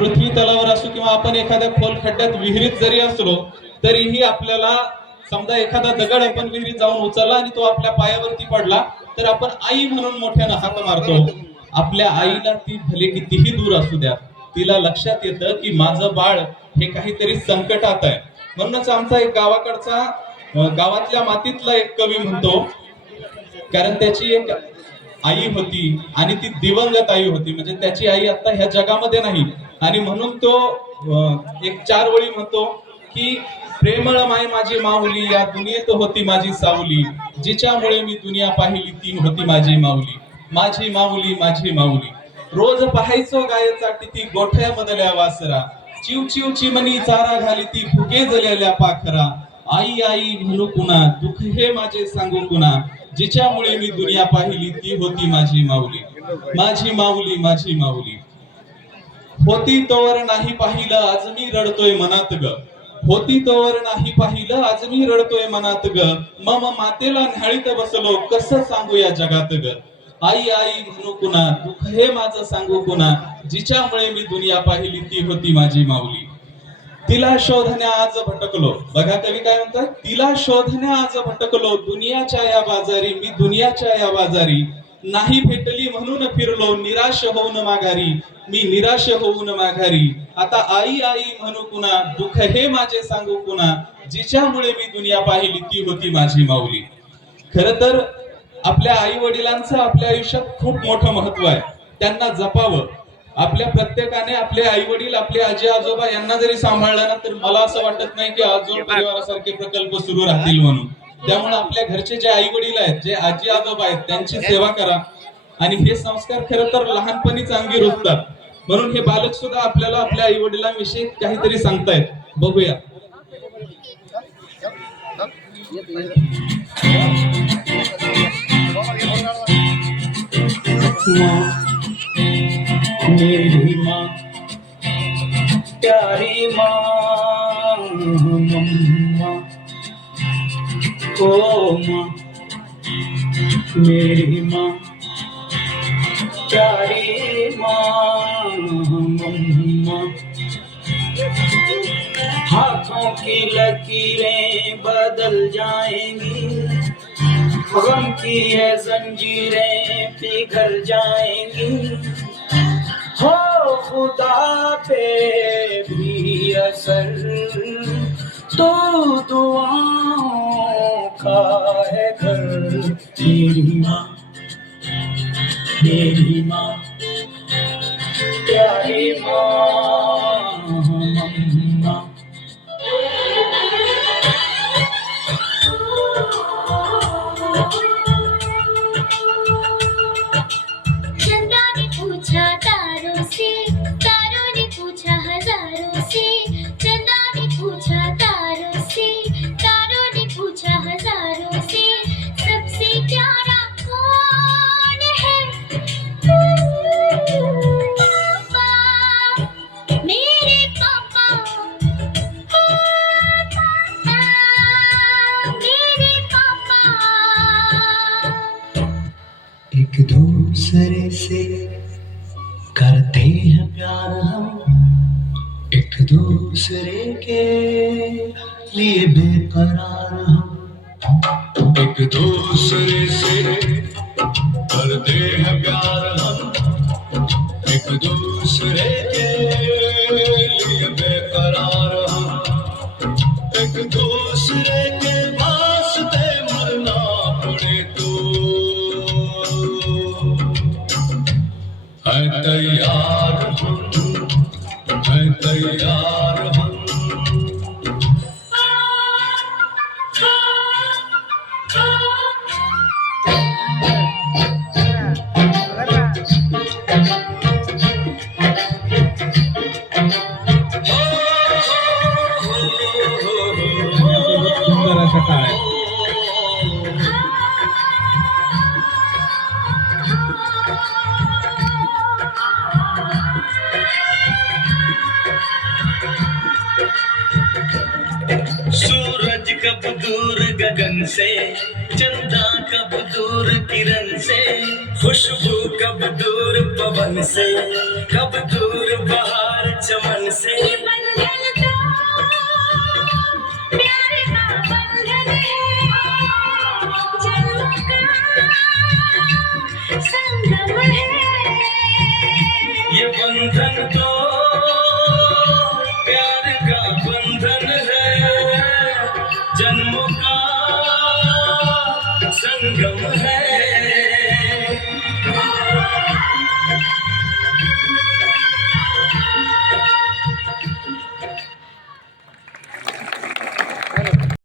पृथ्वी तलावर असो किंवा आपण एखाद्या खोल खड्ड्यात विहिरीत जरी असलो तरीही आपल्याला समजा एखादा दगड आपण विहिरीत जाऊन उचलला आणि तो आपल्या पायावरती पडला तर आपण आई म्हणून मोठ्यानं हाक मारतो. आपल्या आईला ती भले कितीही दूर असू द्या, तिला लक्षात येतं की माझं बाळ हे काहीतरी संकटात आहे. म्हणूनच आमचा एक गावाकडचा गावातल्या मातीतला एक कवी म्हणतो, कारण त्याची एक आई होती आणि ती दिवंगत आई होती, म्हणजे त्याची आई आता ह्या जगामध्ये नाही. आणि म्हणून तो एक 4 ओळी म्हणतो की प्रेमळ माय माझी माऊली, या दुनियेत होती माझी सावली, जिच्यामुळे मी दुनिया पाहिली ती होती माझी माऊली. माझी माऊली माझी माऊली, रोज पाहायचो गायचा ती गोठ्यामधल्या वासरा, चिव चिव चिमणी चारा घाली ती फुके जलेल्या पाखरा. आई आई म्हणू कुणा, दुःख हे माझे सांगू कुणा, जिच्यामुळे मी दुनिया पाहिली ती होती माझी माऊली. माझी माऊली माझी माऊली, होती तोवर नाही पाहिलं आज मी रडतोय मनात ग, होती तोवर नाही पाहिलं आज मी रडतोय मनात ग, मम मातेला न्याळीत बसलो कसं सांगू या जगात ग. आई आई म्हणू कुणा, दुःख हे माझं सांगू कुणा, जिच्यामुळे मी दुनिया पाहिली ती होती माझी माऊली. तिला शोधण्या आज भटकलो, बघा कवी काय म्हणतात, तिला शोधण्या आज भटकलो दुनियाच्या या बाजारी, मी दुनियाच्या या बाजारी, नाही भेटली म्हणून फिरलो निराश होऊन माघारी, मी निराश होऊन माघारी. आता आई आई म्हणू कुणा, दुःख हे माझे सांगू कुणा, जिच्यामुळे मी दुनिया पाहिली ती होती माझी माऊली. खरं तर आपल्या आई वडिलांचं आपल्या आयुष्यात खूप मोठं महत्व आहे, त्यांना जपावं. आपल्या प्रत्येकाने आपले आई वडील, आपले आजी आजोबा यांना जरी सांभाळलं ना, तर मला असं वाटत नाही की अजून परिवारासारखे प्रकल्प सुरू राहतील म्हणून. त्यामुळे आपल्या घरचे जे आई वडील आहेत, जे आजी आजोबा आहेत, त्यांची सेवा करा. आणि हे संस्कार खरं तर लहानपणीच अंगी रुजतात. म्हणून हे बालक सुद्धा आपल्याला आपल्या आई वडिलांविषयी काहीतरी सांगतायत, बघूया. मेरी माँ प्यारी माँ, मम्मा ओ माँ, मेरी माँ प्यारी माँ, मम्मा. हाथों की लकीरें बदल जाएंगी, गम की है जंजीरें पिघल जाएंगी, हो खुदा पे भी असर तो दुआओं का है घर. मेरी माँ प्यारी माँ, मम्मा. चंदा ने पूछा तारों से, तारों ने पूछा हजारों से, चंदा ने पूछा तारों से, तारों ने पूछा हजारों से, सबसे प्यारा कौन है? पापा, मेरे पापा, पापा, मेरे पापा. एक दूसरे से करते हैं प्यार हम, एक दूसरे के लिए बेकरार हम. एक दूसरे से करते हैं प्यार हम, एक दूसरे के लिए बेकरार हम. एक दूसरे के वास्ते मरना पड़े तो है तैयार हम, है तैयार हम. सुंदर अशा टाळ्या. सूरज कब दूर गगन से, चंदा कब दूर किरण से, खुशबू कब दूर पवन से, कब दूर बहार संगम है ये बंधन तो प्यार का बंधन है, जन्मों का संगम